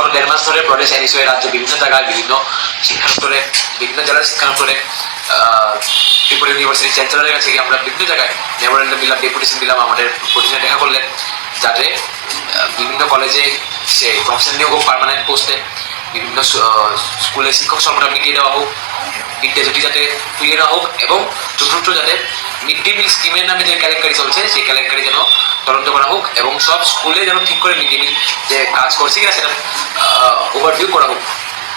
গত 1.5 মাস ধরে protest NSU রাজ্যে বিভিন্ন জায়গায় বিভিন্ন শিক্ষানুষ্ঠানে বিভিন্ন জেলার শিক্ষানুষ্ঠানে ত্রিপুরা ইউনিভার্সিটি চ্যান্সেলরের কাছে গিয়ে আমরা বিভিন্ন জায়গায় মেমোরেন্ডাম দিলাম, ডেপুটেশন দিলাম, আমাদের প্রতিনিধি দেখা করলেন যাতে বিভিন্ন কলেজে সে প্রফেসর নিয়োগ হোক, পার্মানেন্ট পোস্টে বিভিন্ন স্কুলে শিক্ষক সংখ্যা মিটিয়ে দেওয়া হোক, মিড ডে ছুটি যাতে ফিরিয়ে দেওয়া হোক এবং চতুর্থ যাতে মিড ডে মিল স্কিমের নামে যে কেলেঙ্কারি চলছে সেই কেলেঙ্কারি যেন তদন্ত করা হোক এবং সব স্কুলে যেন ঠিক করে মিড ডে মিল যে কাজ করছে কিনা সেটা ওভারভিউ করা হোক।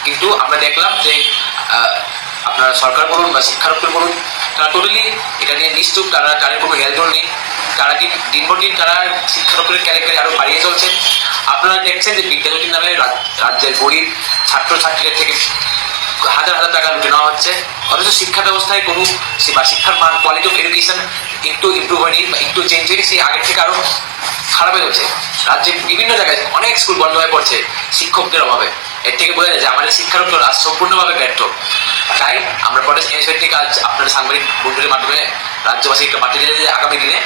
কিন্তু আমরা দেখলাম যে আপনার সরকার বলুন বা শিক্ষা দপ্তর বলুন, তারা টোটালি এটা নিয়ে নিশ্চুপ, তাদের কোনো হেলদোল নেই। তারা দিন পর দিন তারা শিক্ষা দপ্তরের কেলেঙ্কারি আরও বাড়িয়ে চলছে। আপনারা দেখছেন যে বিদ্যাজ্যোতি নামে রাজ্যের গরিব ছাত্রছাত্রীদের থেকে হাজার হাজার টাকা লুটে নেওয়া হচ্ছে, অথচ শিক্ষা ব্যবস্থায় কোনো বা শিক্ষার মান কোয়ালিটি অফ এডুকেশন একটু ইম্প্রুভ হয়নি বা একটু চেঞ্জ হয়নি, সেই আগের থেকে আরও খারাপ হয়ে যাচ্ছে। রাজ্যের বিভিন্ন জায়গায় অনেক স্কুল বন্ধ হয়ে পড়ছে শিক্ষকদের অভাবে। এর থেকে বোঝা যায় যে আমাদের শিক্ষা দপ্তর আজ সম্পূর্ণভাবে ব্যর্থ। তাই আমরা প্রটেস্ট এনএসইউ থেকে আজ আপনাদের সাংবাদিক বন্ধুদের মাধ্যমে রাজ্যবাসী একটা বার্তা দিতে যে আগামী দিনে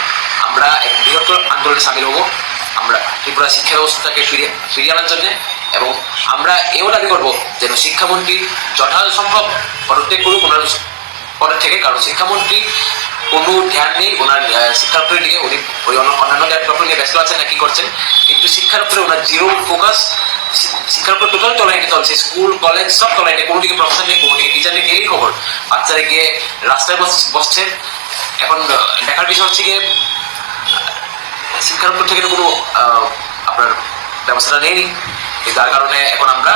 আমরা এক বৃহত্তর আন্দোলনে সামিল হবো, আমরা ত্রিপুরা শিক্ষা ব্যবস্থাকে ফিরিয়ে আনার জন্য। এবং আমরা এও দাবি করবো যেন শিক্ষামন্ত্রী যথাসম্ভব পদত্যাগ করুক ওনার পদের থেকে, কারণ শিক্ষামন্ত্রী কোনো ধ্যান নেই ওনার শিক্ষা দপ্তরের দিকে। উনি ওই অন্যান্য দপ্তর নিয়ে ব্যস্ত আছেন না কি করছেন, কিন্তু শিক্ষা দপ্তরে ওনার জিরো ফোকাস। শিক্ষার উপর টোটাল তলাইটে চলছে, স্কুল কলেজ সব তলাইটে, কোনো দিকে প্রফেসর নেই, কোনো দিকে টিচার নেই, গেলেই খবর বাচ্চারা গিয়ে রাস্তায় বসছে। এখন দেখার বিষয় হচ্ছে গিয়ে শিক্ষার উপর থেকে কোনো আপনার ব্যবস্থাটা নেই, যার কারণে এখন আমরা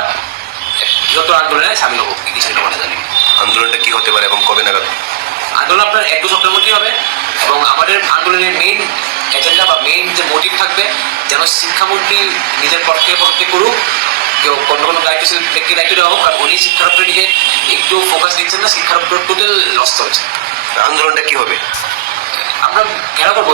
বৃহত্তর আন্দোলনে সামিল হবো। কিছু বলা জানি আন্দোলনটা কি হতে পারে এবং কবে নাগাদ? আন্দোলন আপনার 1-2 সপ্তাহের মধ্যেই হবে এবং আমাদের আন্দোলনের মেইন এজেন্ডা বা মেইন যে মোটিভ থাকবে যেন শিক্ষামন্ত্রী নিজের পদ থেকে পদত্যাগ করুক, কেউ কোনো কোনো দায়িত্বশীল ব্যক্তি দায়িত্ব দেওয়া হোক, কারণ উনি শিক্ষা দপ্তরের দিকে একটু ফোকাস দিচ্ছেন না, শিক্ষা দপ্তর টোটাল লস চলছে। আন্দোলনটা কি হবে? আমরা ঘেরাও করবো